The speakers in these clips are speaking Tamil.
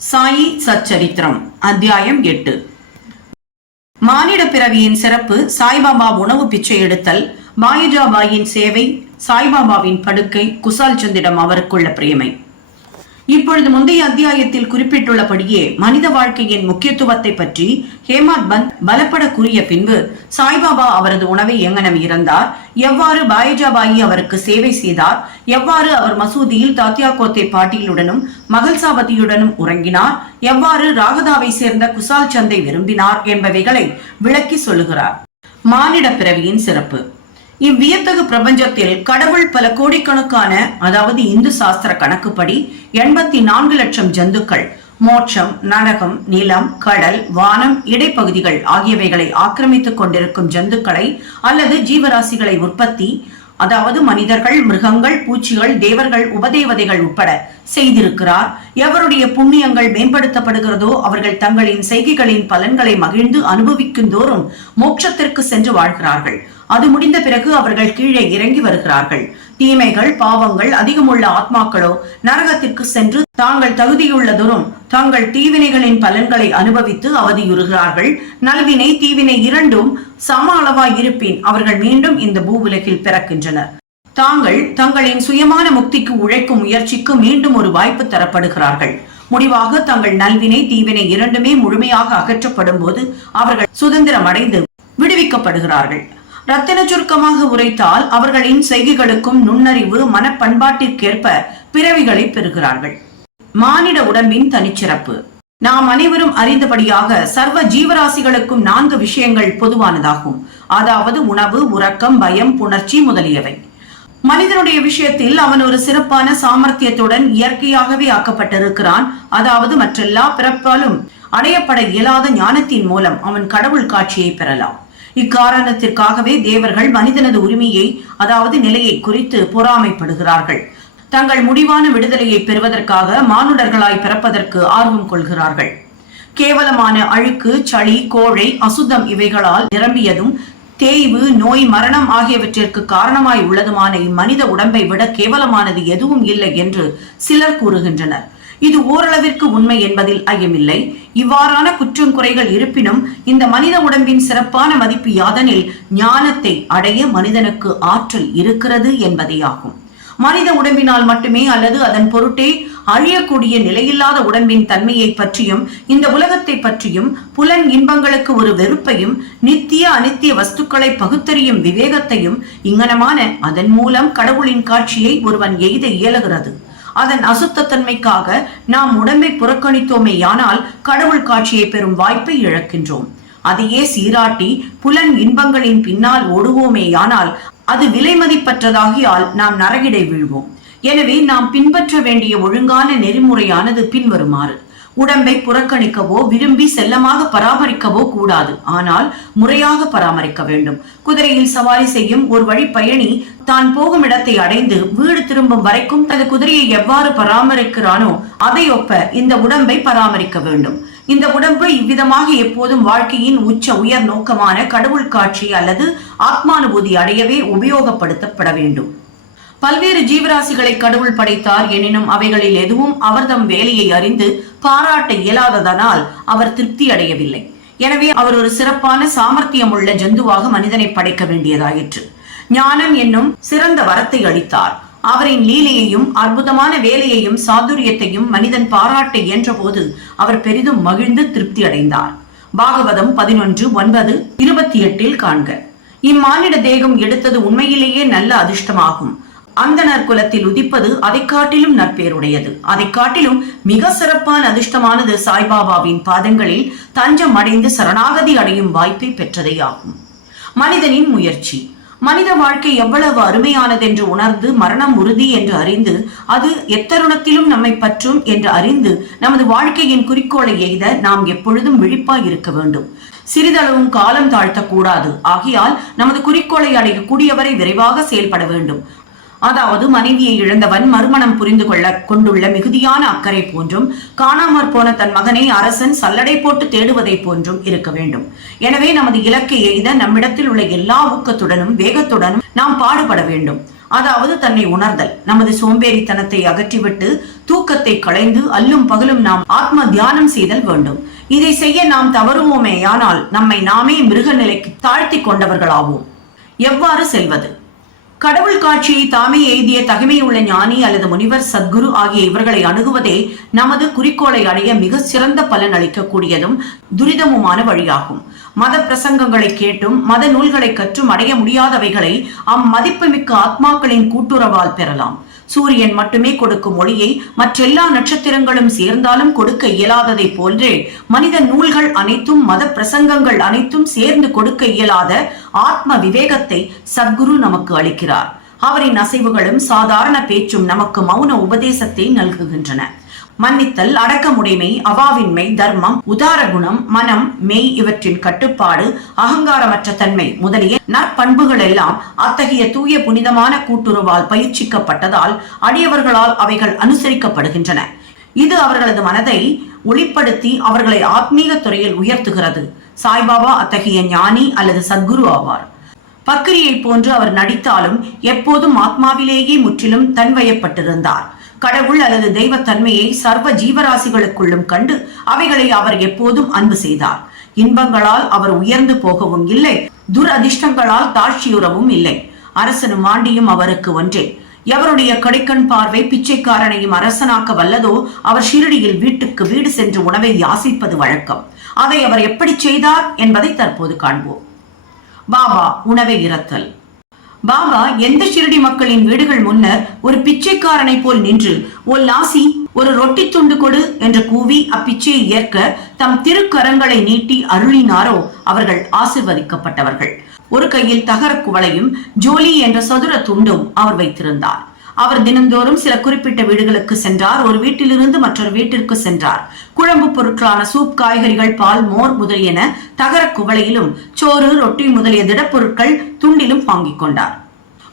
சாயி சச்சரித்திரம் அத்தியாயம் எட்டு. மானிட பிறவியின் சிறப்பு சாய்பாபா உணவு பிச்சை எடுத்தல் பாயிஜாபாயின் சேவை சாய்பாபாவின் படுக்கை குசால் சந்திடம் அவருக்குள்ள பிரேமை இப்பொழுது முந்தைய அத்தியாயத்தில் குறிப்பிட்டுள்ளபடியே மனித வாழ்க்கையின் முக்கியத்துவத்தை பற்றி ஹேமாத் பந்த் பலப்பட கூறிய பின்பு சாய்பாபா அவரது உணவை எங்கனம் இறந்தார். எவ்வாறு பாயிஜாபாயி அவருக்கு சேவை செய்தார். எவ்வாறு அவர் மசூதியில் தாத்தியா கோத்தே பாட்டிலுடனும் மகள் சாபதியுடனும் உறங்கினார். எவ்வாறு ராகதாவை சேர்ந்த குசால் சந்தை விரும்பினார் என்பவைகளை விளக்கி சொல்லுகிறார். மானிட பிறவியின் சிறப்பு. இவ்வியத்தகு பிரபஞ்சத்தில் கடவுள் பல கோடிக்கணக்கான அதாவது இந்து சாஸ்திர கணக்குப்படி எண்பத்தி நான்கு லட்சம் ஜந்துக்கள் மோட்சம் நரகம் நிலம் கடல் வானம் இடைப்பகுதிகள் ஆகியவைகளை ஆக்கிரமித்துக் கொண்டிருக்கும் ஜந்துக்களை அல்லது ஜீவராசிகளை உற்பத்தி அதாவது மனிதர்கள் மிருகங்கள் பூச்சிகள் தேவர்கள் உபதேவதைகள் உட்பட செய்திருக்கிறார். எவருடைய புண்ணியங்கள் மேம்படுத்தப்படுகிறதோ அவர்கள் தங்களின் செய்கைகளின் பலன்களை மகிழ்ந்து அனுபவிக்கும் தோறும் மோட்சத்திற்கு சென்று வாழ்கிறார்கள். அது முடிந்த பிறகு அவர்கள் கீழே இறங்கி வருகிறார்கள். தீமைகள் பாவங்கள் அதிகமுள்ள ஆத்மாக்களோ நரகத்திற்கு சென்று தாங்கள் தகுதியுள்ளதோறும் தாங்கள் தீவினைகளின் பலன்களை அனுபவித்து அவதியுறுகிறார்கள். நல்வினை தீவினை இரண்டும் சம அளவாய் இருப்பின் அவர்கள் மீண்டும் இந்த பூவுலகில் பிறக்கின்றனர். தாங்கள் தங்களின் சுயமான முக்திக்கு உழைக்கும் முயற்சிக்கு மீண்டும் ஒரு வாய்ப்பு தரப்படுகிறார்கள். முடிவாக தங்கள் நல்வினை தீவினை இரண்டுமே முழுமையாக அகற்றப்படும் போது அவர்கள் சுதந்திரம் அடைந்து விடுவிக்கப்படுகிறார்கள். ரத்தின சுருக்கமாக உரைத்தால் அவர்களின் செய்கைகளுக்கும் நுண்ணறிவு மனப்பண்பாட்டிற்கேற்ப பிறவிகளை பெறுகிறார்கள். மானிட உடம்பின் தனிச்சிறப்பு. நாம் அனைவரும் அறிந்தபடியாக சர்வ ஜீவராசிகளுக்கும் நான்கு விஷயங்கள் பொதுவானதாகும். அதாவது உணவு உறக்கம் பயம் புணர்ச்சி முதலியவை. மனிதனுடைய விஷயத்தில் அவன் ஒரு சிறப்பான சாமர்த்தியத்துடன் இயற்கையாகவே ஆக்கப்பட்டிருக்கிறான். அதாவது மற்றெல்லா பிறப்பாலும் அடையப்பட இயலாத ஞானத்தின் மூலம் அவன் கடவுள் காட்சியை பெறலாம். இக்காரணத்திற்காகவே தேவர்கள் மனிதனது உரிமையை அதாவது நிலையை குறித்து பொறாமைப்படுகிறார்கள். தங்கள் முடிவான விடுதலையை பெறுவதற்காக மானுடர்களாய் பிறப்பதற்கு ஆர்வம் கொள்கிறார்கள். கேவலமான அழுக்கு சளி கோழை அசுத்தம் இவைகளால் நிரம்பியதும் தேய்வு நோய் மரணம் ஆகியவற்றிற்கு காரணமாய் உள்ளதுமான இம்மனித உடம்பை விட கேவலமானது எதுவும் இல்லை என்று சிலர் கூறுகின்றனர். இது ஓரளவிற்கு உண்மை என்பதில் ஐயமில்லை. இவ்வாறான குற்றம் குறைகள் இருப்பினும் இந்த மனித உடம்பின் சிறப்பான மதிப்பு யாதனில் ஞானத்தை அடைய மனிதனுக்கு ஆற்றல் இருக்கிறது என்பதேயாகும். மனித உடம்பினால் மட்டுமே அல்லது அதன் பொருட்டே அழியக்கூடிய நிலையில்லாத உடம்பின் தன்மையை பற்றியும் இந்த உலகத்தை பற்றியும் புலன் இன்பங்களுக்கு ஒரு வெறுப்பையும் நித்திய அனித்திய வஸ்துக்களை பகுத்தறியும் விவேகத்தையும் இங்கனமான அதன் மூலம் கடவுளின் காட்சியை ஒருவன் எய்த இயலுகிறது. அதன் அசுத்தத்தன்மைக்காக நாம் உடம்பை புறக்கணித்தோமேயானால் கடவுள் காட்சியை பெறும் வாய்ப்பை இழக்கின்றோம். அதையே சீராட்டி புலன் இன்பங்களின் பின்னால் ஓடுவோமேயானால் அது விலை மதிப்பற்றதாகியால் நாம் நரகிடை வீழ்வோம். எனவே நாம் பின்பற்ற வேண்டிய ஒழுங்கான நெறிமுறையானது பின்வருமாறு. உடம்பை புறக்கணிக்கவோ விரும்பி செல்லமாக பராமரிக்கவோ கூடாது. ஆனால் முறையாக பராமரிக்க வேண்டும். குதிரையில் சவாரி செய்யும் ஒரு வழி பயணி தான் போகும் இடத்தை அடைந்து வீடு திரும்பும் வரைக்கும் தனது குதிரையை எவ்வாறு பராமரிக்கிறானோ அதை ஒப்ப இந்த உடம்பை பராமரிக்க வேண்டும். இந்த உடம்பு இவ்விதமாக எப்போதும் வாழ்க்கையின் உச்ச உயர் நோக்கமான கடவுள் காட்சி அல்லது ஆத்மானுபூதி அடையவே உபயோகப்படுத்தப்பட வேண்டும். பல்வேறு ஜீவராசிகளை கடவுள் படைத்தார் எனினும் அவைகளில் எதுவும் அவர்தம் வேலையை அறிந்து பாராட்ட இயலாததனால் அவர் திருப்தி அடையவில்லை. எனவே அவர் ஒரு சிறப்பான சாமர்த்தியம் உள்ள ஜந்துவாக மனிதனை படைக்க வேண்டியதாயிற்று. ஞானம் என்னும் சிறந்த வரத்தை அளித்தார். அவரின் லீலையையும் அற்புதமான வேலையையும் சாதுரியத்தையும் மனிதன் பாராட்ட இயன்றபோது அவர் பெரிதும் மகிழ்ந்து திருப்தி அடைந்தார். பாகவதம் பதினொன்று ஒன்பது இருபத்தி எட்டில் காண்க. இம்மானிட தேகம் எடுத்தது உண்மையிலேயே நல்ல அதிர்ஷ்டமாகும். அந்தனர் குலத்தில் உதிப்பது அதை காட்டிலும் நற்பேருடையது. அதை காட்டிலும் மிக சிறப்பான அதிர்ஷ்டமானது சாய்பாபாவின் பாதங்களில் தஞ்சம் அடைந்து சரணாகதி அடையும் வாய்ப்பை பெற்றதேயாகும். மனிதனின் முயற்சி. மனித வாழ்க்கை எவ்வளவு அருமையானதென்று உணர்ந்து மரணம் உறுதி என்று அறிந்து அது எத்தருணத்திலும் நம்மை பற்றும் என்று அறிந்து நமது வாழ்க்கையின் குறிக்கோளை எய்த நாம் எப்பொழுதும் விழிப்பாய் இருக்க வேண்டும். சிறிதளவும் காலம் தாழ்த்தக்கூடாது. ஆகையால் நமது குறிக்கோளை அடையக்கூடியவரை விரைவாக செயல்பட வேண்டும். அதாவது மனைவியை இழந்தவன் மறுமணம் புரிந்து கொள்ள கொண்டுள்ள மிகுதியான அக்கறை போன்றும் காணாமற் போன தன் மகனை அரசன் சல்லடை போட்டு தேடுவதை போன்றும் இருக்க வேண்டும். எனவே நமது இலக்கை எய்த நம்மிடத்தில் உள்ள எல்லா ஊக்கத்துடனும் வேகத்துடனும் நாம் பாடுபட வேண்டும். அதாவது தன்னை உணர்தல். நமது சோம்பேறித்தனத்தை அகற்றிவிட்டு தூக்கத்தை களைந்து அல்லும் பகலும் நாம் ஆத்ம தியானம் செய்தல் வேண்டும். இதை செய்ய நாம் தவறுவோமேயானால் நம்மை நாமே மிருக நிலைக்கு தாழ்த்தி கொண்டவர்களாவோம். எவ்வாறு செல்வது? கடவுள் காட்சியை தாமே எய்திய தகுமையுள்ள ஞானி அல்லது முனிவர் சத்குரு ஆகிய இவர்களை அணுகுவதே நமது குறிக்கோளை அடைய மிக சிறந்த பலன் அளிக்கக்கூடியதும் துரிதமுமான வழியாகும். மத பிரசங்கங்களை கேட்டும் மத நூல்களை கற்றும் அடைய முடியாதவைகளை அம்மதிப்புமிக்க ஆத்மாக்களின் கூட்டுறவால் பெறலாம். சூரியன் மட்டுமே கொடுக்கும் ஒளியை மற்றெல்லா நட்சத்திரங்களும் சேர்ந்தாலும் கொடுக்க இயலாததை போன்றே மனித நூல்கள் அனைத்தும் மத பிரசங்கங்கள் அனைத்தும் சேர்ந்து கொடுக்க இயலாத ஆத்ம விவேகத்தை சத்குரு நமக்கு அளிக்கிறார். அவரின் அசைவுகளும் சாதாரண பேச்சும் நமக்கு மௌன உபதேசத்தை நல்குகின்றன. மன்னித்தல் அடக்கமுடைமை அவாவின்மை தர்மம் உதார குணம் மனம் மெய் இவற்றின் கட்டுப்பாடு அகங்காரமற்ற தன்மை முதலிய நற்பண்புகள் எல்லாம் அத்தகைய தூய புனிதமான கூட்டுறவால் பயிற்சிக்கப்பட்டதால் அடியவர்களால் அவைகள் அனுசரிக்கப்படுகின்றன. இது அவர்களது மனதை ஒளிப்படுத்தி அவர்களை ஆத்மீக துறையில் உயர்த்துகிறது. சாய்பாபா அத்தகைய ஞானி அல்லது சத்குரு ஆவார். பக்ரியை போன்று அவர் நடித்தாலும் எப்போதும் ஆத்மாவிலேயே முற்றிலும் தன்வயப்பட்டிருந்தார். கடவுள் அல்லது தெய்வத்தன்மையை சர்வ ஜீவராசிகளுக்குள்ளும் கண்டு அவைகளை அவர் எப்போதும் அன்பு செய்தார். இன்பங்களால் அவர் உயர்ந்து போகவும் இல்லை துரதிர்ஷ்டங்களால் தாழ்ச்சியுறவும் இல்லை. அரசனும் ஆண்டியும் அவருக்கு ஒன்றே. எவருடைய கடைக்கண் பார்வை பிச்சைக்காரனையும் அரசனாக்க வல்லதோ அவர் ஷிரடியில் வீட்டுக்கு வீடு சென்று உணவை யாசிப்பது வழக்கம். அதை அவர் எப்படி செய்தார் என்பதை தற்போது காண்போம். பாபா உணவை இறத்தல் பாபா எந்த ஷிரடி மக்களின் வீடுகள் முன்னர் ஒரு பிச்சைக்காரனை போல் நின்று ஓ லாசி ஒரு ரொட்டி துண்டு கொடு என்று கூவி அப்பிச்சையை ஏற்க தம் திருக்கரங்களை நீட்டி அருளினாரோ அவர்கள் ஆசிர்வதிக்கப்பட்டவர்கள். ஒரு கையில் தகர குவளையும் ஜோலி என்ற சதுர துண்டும் அவர் வைத்திருந்தார். அவர் தினந்தோறும் சில குறிப்பிட்ட வீடுகளுக்கு சென்றார். ஒரு வீட்டிலிருந்து மற்றொரு வீட்டிற்கு சென்றார். குழம்பு பொருட்களான சூப் காய்கறிகள் பால் மோர் முதலியன தகர குவளையிலும் சோறு ரொட்டி முதலிய திடப்பொருட்கள் துண்டிலும் வாங்கிக் கொண்டார்.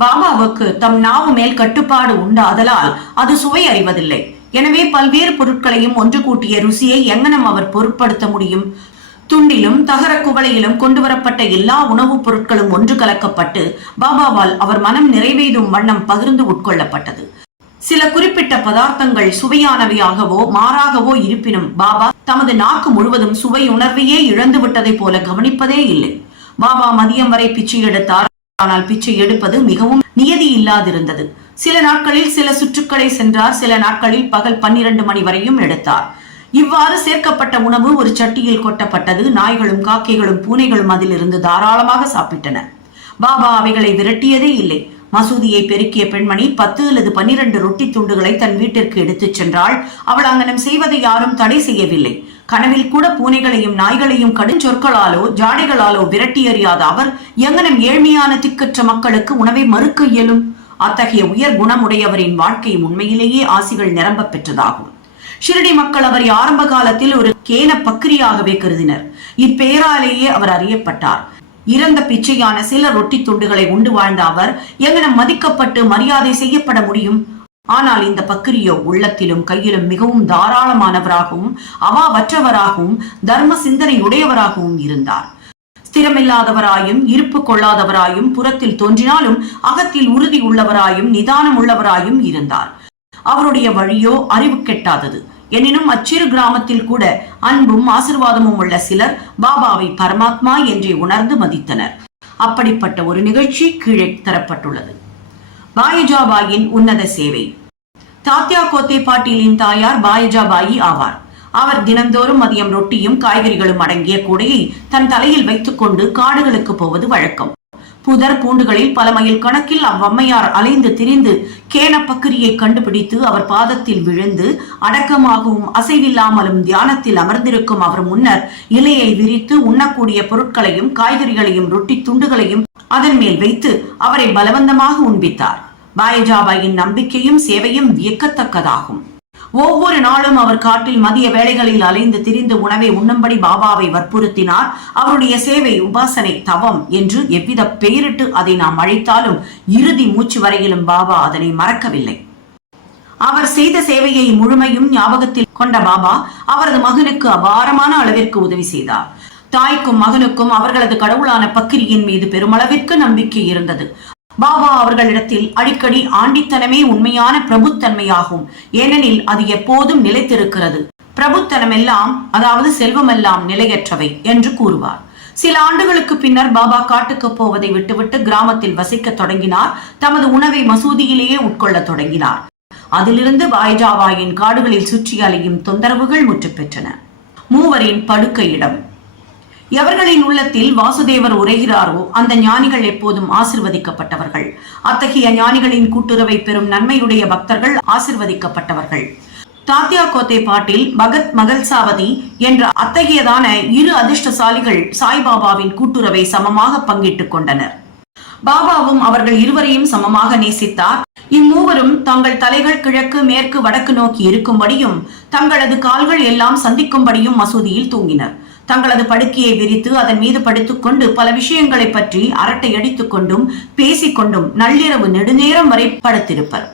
பாபாவுக்கு தம் நாவு மேல் கட்டுப்பாடு உண்டாதலால் அது சுவை அறிவதில்லை. எனவே பல்வேறு பொருட்களையும் ஒன்று கூட்டிய ருசியை எங்கனம் அவர் பொருட்படுத்த முடியும்? துண்டிலும் தகர குவளையிலும் கொண்டு வரப்பட்ட எல்லா உணவுப் பொருட்களும் ஒன்று கலக்கப்பட்டு பாபாவால் அவர் மனம் நிறைவேறும் வண்ணம் பகிர்ந்து உட்கொள்ளப்பட்டது. சில குறிப்பிட்ட பதார்த்தங்கள் சுவையானவையாகவோ மாறாகவோ இருப்பினும் பாபா தமது நாக்கு முழுவதும் சுவை உணர்வையே இழந்து விட்டதை போல கவனிப்பதே இல்லை. பாபா மதியம் வரை பிச்சை எடுத்தார். ஆனால் பிச்சை எடுப்பது மிகவும் நியதி இல்லாதிருந்தது. சில நாட்களில் சில சுற்றுக்களை சென்றார். சில நாட்களில் பகல் பன்னிரண்டு மணி வரையும் எடுத்தார். இவ்வாறு சேர்க்கப்பட்ட உணவு ஒரு சட்டியில் கொட்டப்பட்டது. நாய்களும் காக்கைகளும் பூனைகளும் அதிலிருந்து தாராளமாக சாப்பிட்டன. பாபா அவைகளை விரட்டியதே இல்லை. மசூதியை பெருக்கிய பெண்மணி பத்து அல்லது பன்னிரண்டு ரொட்டி துண்டுகளை தன் வீட்டிற்கு எடுத்துச் சென்றாள். அவள் அங்கனம் செய்வதை யாரும் தடை செய்யவில்லை. கனவில் கூட பூனைகளையும் நாய்களையும் கடுஞ்சொற்களாலோ ஜாடைகளாலோ விரட்டி எறியாத அவர் எங்கனம் ஏழ்மையான திக்கற்ற மக்களுக்கு உணவை மறுக்க இயலும்? அத்தகைய உயர் குணமுடையவரின் வாழ்க்கை உண்மையிலேயே ஆசிகள் நிரம்ப பெற்றதாகும். ஷிரடி மக்கள் அவரை ஆரம்ப காலத்தில் ஒரு கேன பக்ரியாகவே கருதினர். இப்பெயராலேயே அவர் அறியப்பட்டார். இறந்த பிச்சையான சில ரொட்டி துண்டுகளை உண்டு வாழ்ந்த அவர் எங்கனம் மதிக்கப்பட்டு மரியாதை செய்யப்பட முடியும்? ஆனால் இந்த பக்கிரியோ உள்ளத்திலும் கையிலும் மிகவும் தாராளமானவராகவும் அவாவற்றவராகவும் தர்ம சிந்தனை உடையவராகவும் இருந்தார். ஸ்திரமில்லாதவராயும் இருப்பு கொள்ளாதவராயும் புறத்தில் தோன்றினாலும் அகத்தில் உறுதி உள்ளவராயும் நிதானம் உள்ளவராயும் இருந்தார். அவருடைய வழியோ அறிவு கெட்டாதது. எனினும் அச்சிறு கிராமத்தில் கூட அன்பும் ஆசிர்வாதமும் உள்ள சிலர் பாபாவை பரமாத்மா என்றே உணர்ந்து மதித்தனர். அப்படிப்பட்ட ஒரு நிகழ்ச்சி கீழே தரப்பட்டுள்ளது. பாயஜாபாயின் உன்னத சேவை. தாத்யா கோத்தே பாட்டீலின் தாயார் பாயஜாபாயி ஆவார். அவர் தினந்தோறும் மதியம் ரொட்டியும் காய்கறிகளும் அடங்கிய கூடையை தன் தலையில் வைத்துக்கொண்டு காடுகளுக்கு போவது வழக்கம். புதர் பூண்டுகளில் பல மைல் கணக்கில் அவ்வம்மையார் அலைந்து திரிந்து கேன பக்கிரியை கண்டுபிடித்து அவர் பாதத்தில் விழுந்து அடக்கமாகவும் அசைவில்லாமலும் தியானத்தில் அமர்ந்திருக்கும் அவர் முன்னர் இலையை விரித்து உண்ணக்கூடிய பொருட்களையும் காய்கறிகளையும் ரொட்டி துண்டுகளையும் அதன் மேல் வைத்து அவரை பலவந்தமாக உண்பித்தார். பாயஜாபாயின் நம்பிக்கையும் சேவையும் வியக்கத்தக்கதாகும். ஒவ்வொரு நாளும் அவர் காட்டில் மதிய வேளைகளில் அலைந்து திரிந்து உணவை உண்ணும்படி பாபாவை வற்புறுத்தினார். அவருடைய சேவை உபாசனை தவம் என்று எவ்வித பெயரிட்டு அதை நாம் அழைத்தாலும் இறுதி மூச்சு வரையிலும் பாபா அதனை மறக்கவில்லை. அவர் செய்த சேவையை முழுமையும் ஞாபகத்தில் கொண்ட பாபா அவரது மகனுக்கு அபாரமான அளவிற்கு உதவி செய்தார். தாய்க்கும் மகனுக்கும் அவர்களது கடவுளான பக்கிரியின் மீது பெருமளவிற்கு நம்பிக்கை இருந்தது. பாபா அவர்களிடத்தில் அடிக்கடி ஆண்டித்தனமே உண்மையான பிரபுத்தன்மையாகும். ஏனெனில் அது எப்போதும் நிலைத்திருக்கிறது. பிரபுத்தனமெல்லாம் அதாவது செல்வமெல்லாம் நிலையற்றவை என்று கூறுவார். சில ஆண்டுகளுக்கு பின்னர் பாபா காட்டுக்கு போவதை விட்டுவிட்டு கிராமத்தில் வசிக்க தொடங்கினார். தமது உணவை மசூதியிலேயே உட்கொள்ளத் தொடங்கினார். அதிலிருந்து வாய்ஜாவாயின் காடுகளில் சுற்றி அலையும் தொந்தரவுகள் முற்று பெற்றன மூவரின் படுக்கை இடம். எவர்களின் உள்ளத்தில் வாசுதேவர் உரைகிறாரோ அந்த ஞானிகள் எப்போதும் ஆசிர்வதிக்கப்பட்டவர்கள். அத்தகைய ஞானிகளின் கூட்டுறவை பெறும் நன்மையுடைய பக்தர்கள் ஆசிர்வதிக்கப்பட்டவர்கள். தாத்தியா கோத்தே பாட்டில் பகத் மகள்சாவதி என்ற அத்தகையதான இரு அதிர்ஷ்டசாலிகள் சாய்பாபாவின் கூட்டுறவை சமமாக பங்கிட்டுக் கொண்டனர். பாபாவும் அவர்கள் இருவரையும் சமமாக நேசித்தார். இம்மூவரும் தங்கள் தலைகள் கிழக்கு மேற்கு வடக்கு நோக்கி இருக்கும்படியும் தங்களது கால்கள் எல்லாம் சந்திக்கும்படியும் மசூதியில் தூங்கினர். தங்களது படுக்கையை விரித்து அதன் மீது படுத்துக்கொண்டு பல விஷயங்களை பற்றி அரட்டை அடித்துக் கொண்டும் பேசிக்கொண்டும் நள்ளிரவு நெடுநேரம் வரை படுத்திருப்பர்.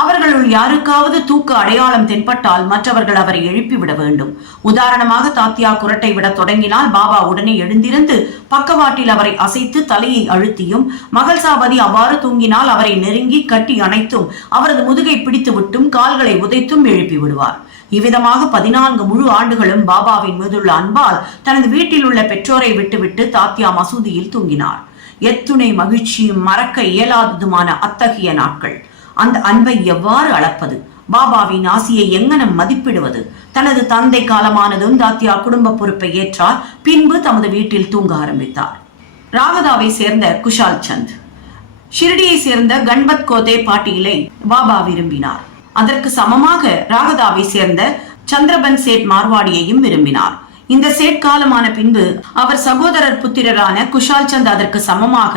அவர்களுள் யாருக்காவது தூக்க அடையாளம் தென்பட்டால் மற்றவர்கள் அவரை எழுப்பிவிட வேண்டும். உதாரணமாக தாத்தியா குரட்டை விட தொடங்கினால் பாபா உடனே எழுந்திருந்து பக்கவாட்டில் அவரை அசைத்து தலையை அழுத்தியும் மகள் சாபதி அவ்வாறு தூங்கினால் அவரை நெருங்கி கட்டி அணைத்தும் அவரது முதுகை பிடித்து விட்டும் கால்களை உதைத்தும் எழுப்பி விடுவார் இவ்விதமாக பதினான்கு முழு ஆண்டுகளும் பாபாவின் மீதுள்ள அன்பால் தனது வீட்டில் உள்ள பெற்றோரை விட்டுவிட்டு தாத்தியா மசூதியில் தூங்கினார். எத்துணை மகிழ்ச்சியும் மறக்க இயலாததுமான அத்தகைய நாட்கள். அந்த அன்பை எவ்வாறு அளப்பது? பாபாவின் ஆசியை எங்கனம் மதிப்பிடுவது? தனது தந்தை காலமானதும் தாத்தியா குடும்ப பொறுப்பை ஏற்றார் பின்பு தமது வீட்டில் தூங்க ஆரம்பித்தார். ராகதாவை சேர்ந்த குஷால் சந்த். ஷிரடியை சேர்ந்த கண்பத் கோதே பாட்டீலை பாபா விரும்பினார். அதற்கு சமமாக ராகதாவை சேர்ந்த சந்திரபன் சேட் மார்வாடியையும் விரும்பினார். இந்த சேட் காலமான பின்பு அவர் சகோதரர் புத்திரரான குஷால் சந்த் அதற்கு சமமாக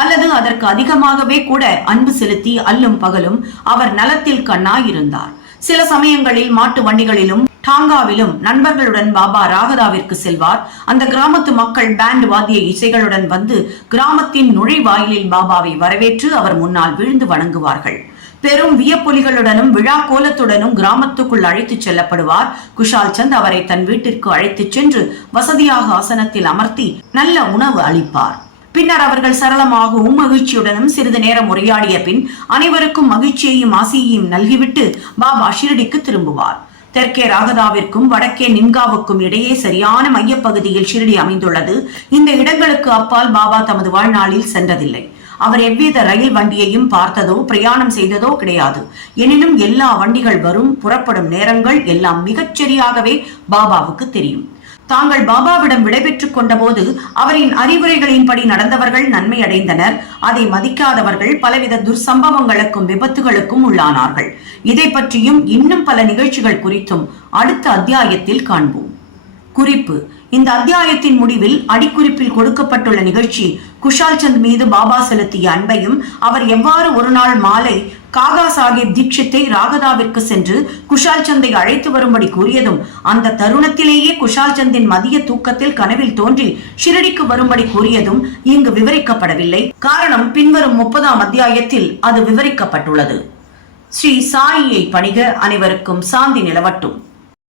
அல்லது அதற்கு அதிகமாகவே கூட அன்பு செலுத்தி அல்லும் பகலும் அவர் நலத்தில் கண்ணாய் இருந்தார் சில சமயங்களில் மாட்டு வண்டிகளிலும் டாங்காவிலும் நண்பர்களுடன் பாபா ராகதாவிற்கு செல்வார். அந்த கிராமத்து மக்கள் பேண்ட் வாத்திய இசைகளுடன் வந்து கிராமத்தின் நுழைவாயிலில் பாபாவை வரவேற்று அவர் முன்னால் விழுந்து வணங்குவார்கள். பெரும் வியப்பொலிகளுடனும் விழா கோலத்துடனும் கிராமத்துக்குள் அழைத்துச் செல்லப்படுவார். குஷால் சந்த் அவரை தன் வீட்டிற்கு அழைத்துச் சென்று வசதியாக ஆசனத்தில் அமர்த்தி நல்ல உணவு அளிப்பார். பின்னர் அவர்கள் சரளமாகவும் மகிழ்ச்சியுடனும் சிறிது நேரம் உரையாடிய பின் அனைவருக்கும் மகிழ்ச்சியையும் ஆசியையும் நல்கிவிட்டு பாபா ஷிரடிக்கு திரும்புவார். தெற்கே ராகதாவிற்கும் வடக்கே நிம்காவுக்கும் இடையே சரியான மையப்பகுதியில் ஷிரடி அமைந்துள்ளது. இந்த இடங்களுக்கு அப்பால் பாபா தமது வாழ்நாளில் சென்றதில்லை. அவர் எவ்வித ரயில் வண்டியையும் பார்த்ததோ பிரயாணம் செய்ததோ கிடையாது. எனினும் எல்லா வண்டிகள் வரும் புறப்படும் நேரங்கள் எல்லாம் மிகச்சரியாகவே பாபாவுக்கு தெரியும். தாங்கள் பாபாவிடம் விடைபெற்றுக் கொண்டபோது அவரின் அறிவுரைகளின்படி நடந்தவர்கள் நன்மை அடைந்தனர் அதை மதிக்காதவர்கள் பலவித துர்சம்பவங்களுக்கும் விபத்துகளுக்கும் உள்ளானார்கள். இதை பற்றியும் இன்னும் பல நிகழ்ச்சிகள் குறித்தும் அடுத்த அத்தியாயத்தில் காண்போம். குறிப்பு இந்த அத்தியாயத்தின் முடிவில் அடிக்குறிப்பில் கொடுக்கப்பட்டுள்ள நிகழ்ச்சி குஷால் சந்த் மீது பாபா செலுத்திய அன்பையும் அவர் எவ்வாறு ஒரு நாள் மாலை காகா சாஹிப் தீட்சித்தை ராகதாவிற்கு சென்று குஷால் சந்தை அழைத்து வரும்படி கூறியதும் அந்த தருணத்திலேயே குஷால் சந்தின் மதிய தூக்கத்தில் கனவில் தோன்றி ஷிரடிக்கு வரும்படி கூறியதும் இங்கு விவரிக்கப்படவில்லை. காரணம் பின்வரும் முப்பதாம் அத்தியாயத்தில் அது விவரிக்கப்பட்டுள்ளது. ஸ்ரீ சாயியை பணிக அனைவருக்கும் சாந்தி நிலவட்டும்.